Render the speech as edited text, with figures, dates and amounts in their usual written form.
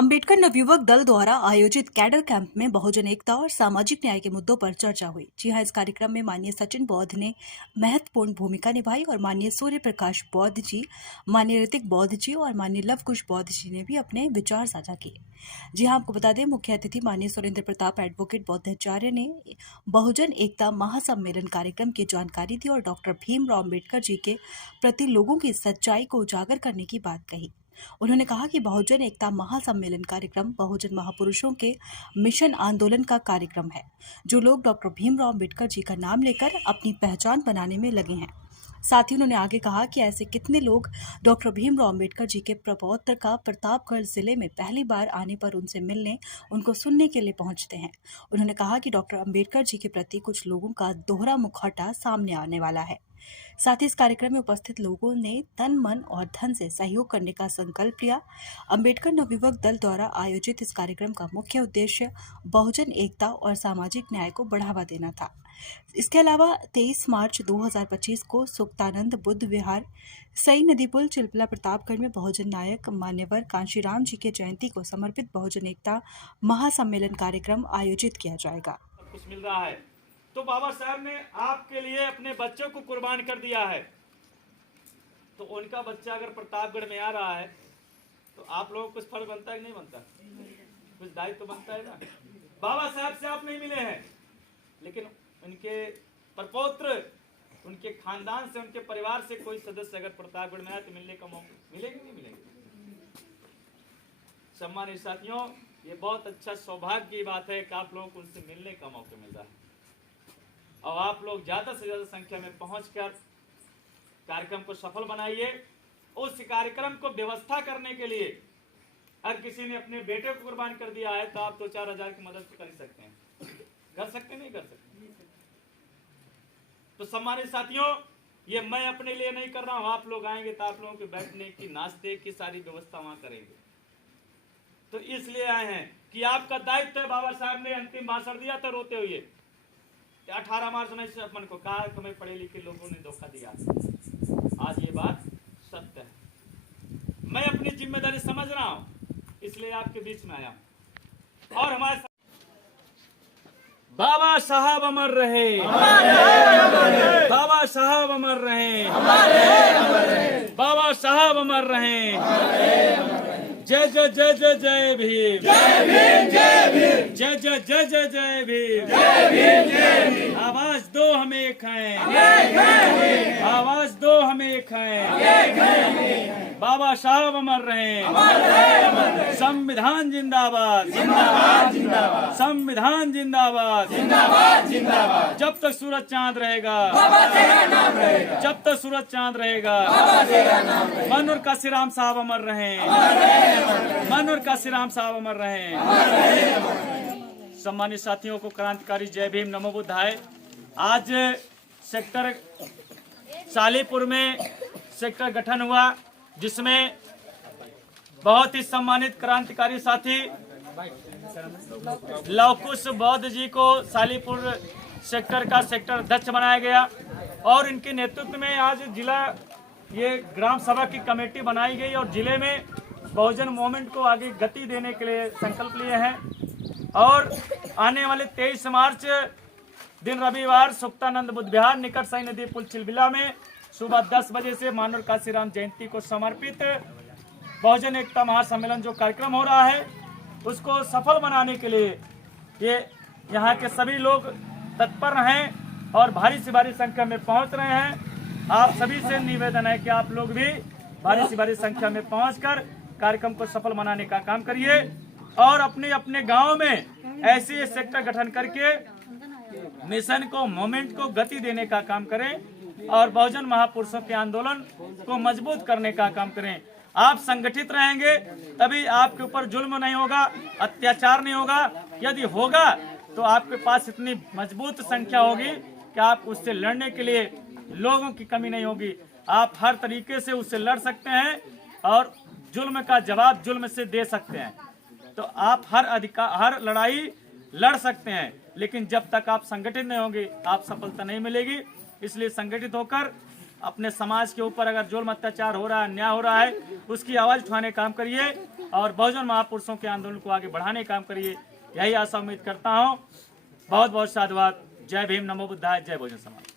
अंबेडकर नवयुवक दल द्वारा आयोजित कैडर कैंप में बहुजन एकता और सामाजिक न्याय के मुद्दों पर चर्चा हुई। जी हां, इस कार्यक्रम में माननीय सचिन बौद्ध ने महत्वपूर्ण भूमिका निभाई और माननीय सूर्य प्रकाश बौद्ध जी, माननीय ऋतिक बौद्ध जी और माननीय लवकुश बौद्ध जी ने भी अपने विचार साझा किए। जी हां, आपको बता दें, मुख्य अतिथि माननीय सुरेंद्र प्रताप एडवोकेट बौद्धाचार्य ने बहुजन एकता महासम्मेलन कार्यक्रम की जानकारी दी और डॉक्टर भीमराव अम्बेडकर जी के प्रति लोगों की सच्चाई को उजागर करने की बात कही। उन्होंने कहा कि बहुजन एकता महासम्मेलन कार्यक्रम बहुजन महापुरुषों के मिशन आंदोलन का कार्यक्रम है, जो लोग डॉक्टर भीमराव अम्बेडकर जी का नाम लेकर अपनी पहचान बनाने में लगे हैं। साथ ही उन्होंने आगे कहा कि ऐसे कितने लोग डॉक्टर भीमराव अम्बेडकर जी के प्रपौत्र का प्रतापगढ़ जिले में पहली बार आने पर उनसे मिलने, उनको सुनने के लिए पहुंचते हैं। उन्होंने कहा कि डॉक्टर अम्बेडकर जी के प्रति कुछ लोगों का दोहरा मुखौटा सामने आने वाला है। साथ ही इस कार्यक्रम में उपस्थित लोगों ने तन मन और धन से सहयोग करने का संकल्प लिया। अंबेडकर नवयुवक दल द्वारा आयोजित इस कार्यक्रम का मुख्य उद्देश्य बहुजन एकता और सामाजिक न्याय को बढ़ावा देना था। इसके अलावा 23 मार्च 2025 को सुक्तानंद बुद्ध विहार, सई नदी पुल, चिलपला, प्रतापगढ़ में बहुजन नायक मान्यवर कांशीराम जी के जयंती को समर्पित बहुजन एकता महासम्मेलन कार्यक्रम आयोजित किया जाएगा। कुछ मिल रहा है तो बाबा साहब ने आपके लिए अपने बच्चों को कुर्बान कर दिया है। तो उनका बच्चा अगर प्रतापगढ़ में आ रहा है तो आप लोगों को कुछ फर्ज बनता है कि नहीं बनता? कुछ दायित्व तो बनता है ना। बाबा साहब से आप नहीं मिले हैं, लेकिन उनके प्रपौत्र, उनके खानदान से, उनके परिवार से कोई सदस्य अगर प्रतापगढ़ में आए तो मिलने का मौका मिलेगा नहीं मिलेगा? सम्मानित साथियों, ये बहुत अच्छा सौभाग्य की बात है कि आप लोगों को उनसे मिलने का मौका मिल रहा है और आप लोग ज्यादा से ज्यादा संख्या में पहुंचकर कार्यक्रम को सफल बनाइए। उस कार्यक्रम को व्यवस्था करने के लिए अगर किसी ने अपने बेटे को कुर्बान कर दिया है तो आप 2-4 हजार की मदद कर सकते हैं। कर सकते नहीं कर सकते? तो सम्मानित साथियों, ये मैं अपने लिए नहीं कर रहा हूं, आप लोग आएंगे तो आप लोगों के बैठने की, नाश्ते की सारी व्यवस्था वहां करेंगे। तो इसलिए आए हैं कि आपका दायित्व है। बाबा साहब ने अंतिम भाषण दिया था रोते हुए, 18 मार्च 1956 को कहा कि हमें पढ़े लिखे लोगों ने धोखा दिया। आज ये बात सत्य है। मैं अपनी जिम्मेदारी समझ रहा हूं, इसलिए आपके बीच में आया और हमारे बाबा साहब अमर रहे, बाबा साहब अमर रहे, बाबा साहब अमर रहे। जय जय जय जय जय भीम, जय भीम जय भीम, जय जय जय जय जय भीम, जय भीम जय भीम। आवाज दो हम एक हैं, आवाज दो हम एक हैं। बाबा साहब अमर रहे। संविधान जिंदाबाद, जिंदाबाद जिंदाबाद, संविधान जिंदाबाद, जिंदाबाद जिंदाबाद। जब तक सूरज चांद रहेगा बाबा तेरा नाम रहेगा, जब तक सूरज चांद रहेगा बाबा तेरा नाम रहेगा। मनोहर काशीराम साहब अमर रहे, मनोहर काशीराम साहब अमर रहे। सम्मानित साथियों को क्रांतिकारी जय भीम नमो बुद्धाय। आज सेक्टर सालीपुर में सेक्टर गठन हुआ, जिसमें बहुत ही सम्मानित क्रांतिकारी साथी लवकुश बौद्ध जी को सालीपुर सेक्टर का सेक्टर अध्यक्ष बनाया गया और इनके नेतृत्व में आज जिला ये ग्राम सभा की कमेटी बनाई गई और जिले में बहुजन मूवमेंट को आगे गति देने के लिए संकल्प लिए हैं। और आने वाले 23 मार्च दिन रविवार सुक्तानंद बुद्ध विहार निकट सई नदी पुल चिलबिला में सुबह 10 बजे से माननीय काशीराम जयंती को समर्पित बहुजन एकता महासम्मेलन जो कार्यक्रम हो रहा है उसको सफल बनाने के लिए ये यहाँ के सभी लोग तत्पर हैं और भारी से भारी संख्या में पहुँच रहे हैं। आप सभी से निवेदन है कि आप लोग भी भारी से भारी संख्या में पहुँचकर कार्यक्रम को सफल बनाने का काम करिए और अपने अपने गाँव में ऐसे सेक्टर गठन करके मिशन को, मूवमेंट को गति देने का काम करें और बहुजन महापुरुषों के आंदोलन को मजबूत करने का काम करें। आप संगठित रहेंगे तभी आपके ऊपर जुल्म नहीं होगा, अत्याचार नहीं होगा। यदि होगा तो आपके पास इतनी मजबूत संख्या होगी कि आप उससे लड़ने के लिए लोगों की कमी नहीं होगी। आप हर तरीके से उससे लड़ सकते हैं और जुल्म का जवाब जुल्म से दे सकते हैं। तो आप हर लड़ाई लड़ सकते हैं, लेकिन जब तक आप संगठित नहीं होंगे आप सफलता नहीं मिलेगी। इसलिए संगठित होकर अपने समाज के ऊपर अगर जुल्म अत्याचार हो रहा है, अन्याय हो रहा है, उसकी आवाज उठाने का काम करिए और बहुजन महापुरुषों के आंदोलन को आगे बढ़ाने का काम करिए, यही आशा उम्मीद करता हूँ। बहुत बहुत साधुवाद। जय भीम, नमो बुद्धाय, जय बहुजन समाज।